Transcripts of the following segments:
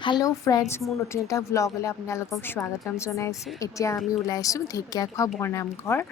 Hello' friends, মোৰ নতুন এটা ভ্লগলৈ আপোনালোকক স্বাগতম জনাইছোঁ। এতিয়া আমি ওলাইছোঁ ঢেকীয়াখোৱা বৰনামঘৰ।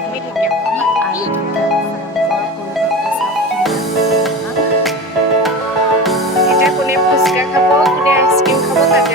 আমি এতিয়া ঢেকীয়াখোৱা নামঘৰ পালোহি আৰু ঢেকীয়াখোৱা নামঘৰৰ পৰিৱেশটো চাওক কিমান ধুনীয়া। এতিয়া কোনে ফুচকা খাব, কোনে আইচক্ৰীম খাব তাতে